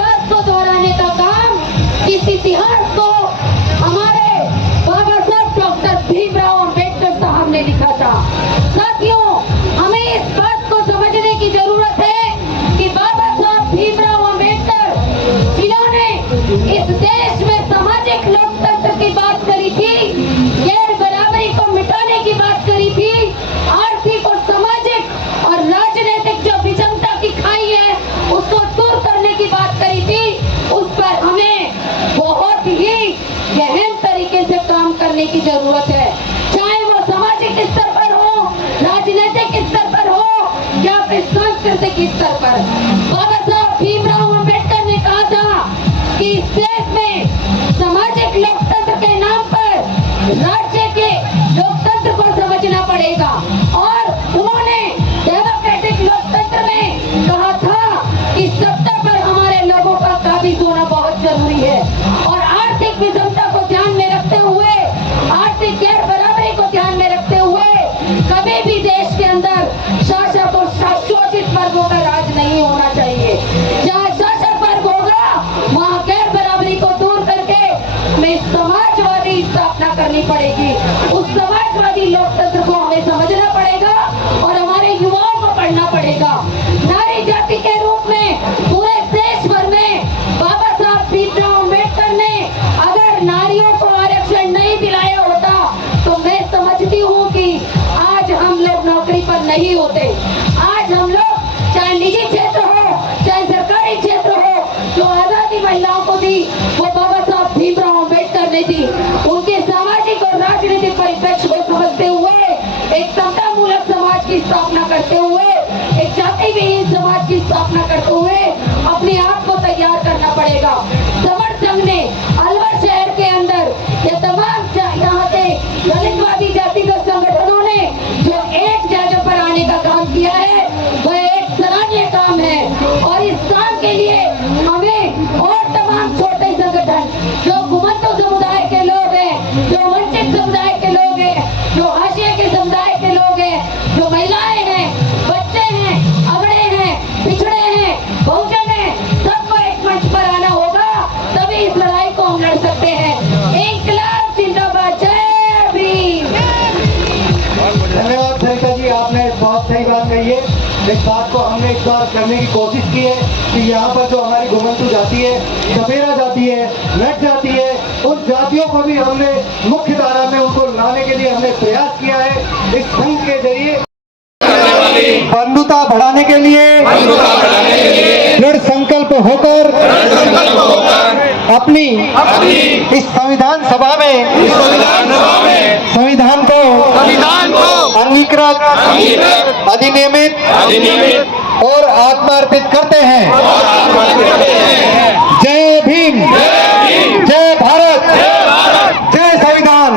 इतिहास को दोहराने का काम, इस इतिहास को हमारे बाबा साहब डॉक्टर भीमराव अंबेडकर साहब ने लिखा था। साथियों, हमें इस बात को समझने की जरूरत है कि बाबा साहब भीमराव अंबेडकर जिन्होंने इस देश में सामाजिक लोकतंत्र की बात करी थी, गैर बराबरी को मिटाने की बात करी थी, आर्थिक और सामाजिक और राजनीतिक जो विषमता की खाई है उसको दूर करने की बात करी थी, उस पर हमें बहुत ही गहन तरीके से काम करने की जरूरत है। चाहे वो सामाजिक स्तर पर हो, राजनीतिक स्तर पर हो या फिर सांस्कृतिक स्तर पर। बाबा साहब भीमराव अंबेडकर ने कहा था कि इस देश में सामाजिक लोकतंत्र के नाम पर राज्य के लोकतंत्र को समझना पड़ेगा, और उन्होंने डेमोक्रेटिक लोकतंत्र में कहा था कि सत्ता पर हमारे लोगों का काबिज होना बहुत जरूरी है, और आर्थिक विषमता को ध्यान में रखते हुए, आर्थिक गैर बराबरी को ध्यान में रखते हुए कभी भी देश के अंदर शासक और शोषित वर्गों का राज नहीं होना चाहिए। जहाँ शासक वर्ग होगा वहाँ गैर बराबरी को दूर करके हमें समाजवादी स्थापना करनी पड़ेगी। उस समाजवादी लोकतंत्र को हमें समझना पड़ेगा और हमारे युवाओं को पढ़ना पड़ेगा। नारी जाति के रूप में पूरे देश भर में बाबा साहब भीमराव अंबेडकर ने अगर नारियों को आरक्षण नहीं दिलाया होता तो मैं समझती हूँ कि आज हम लोग नौकरी पर नहीं होते। आज हम लोग चाहे निजी क्षेत्र हो चाहे सरकारी क्षेत्र हो, जो आजादी महिलाओं को दी वो बाबा साहब भीमराव अंबेडकर ने दी। उनके सामाजिक और राजनीतिक परिप्रेक्ष्य को समझते हुए एक समता मूलक समाज की स्थापना करते हुए, एक जाति विहीन समाज की स्थापना करते हुए अपने आप को तैयार करना पड़ेगा। समर संघ ने अलवर शहर के अंदर ये तमाम यहाँ के दलितवादी जातिगत संगठनों ने जो एक जगह पर आने का काम किया है वह एक सराहनीय काम है, और इस काम के लिए हमें और तमाम छोटे संगठन जो घुमंतु समुदाय के लोग हैं, जो वंचित समुदाय के लोग हैं, जो हाशिए के समुदाय के लोग हैं, जो महिलाएं हैं, बच्चे हैं, अगड़े हैं, पिछड़े हैं, बहुजन हैं, सबको एक मंच पर आना होगा, तभी इस लड़ाई को हम लड़ सकते हैं। इंकलाब जिंदाबाद, जय भीम। धन्यवाद सरिता जी, आपने बहुत सही बात कही है। इस बात को हमने इस बार करने की कोशिश की है कि यहाँ पर जो हमारी घुमंतु जाति है, सपेरा जाति है, नट जाति है, उन जातियों को भी हमने मुख्य धारा में उनको लाने के लिए हमने प्रयास किया है। इस संघ के जरिए बंधुता बढ़ाने के लिए दृढ़ संकल्प होकर अपनी इस संविधान सभा में संविधान को अंगीकृत, अधिनियमित और आत्मार्पित करते हैं। जय भीम, जय भारत, जय संविधान।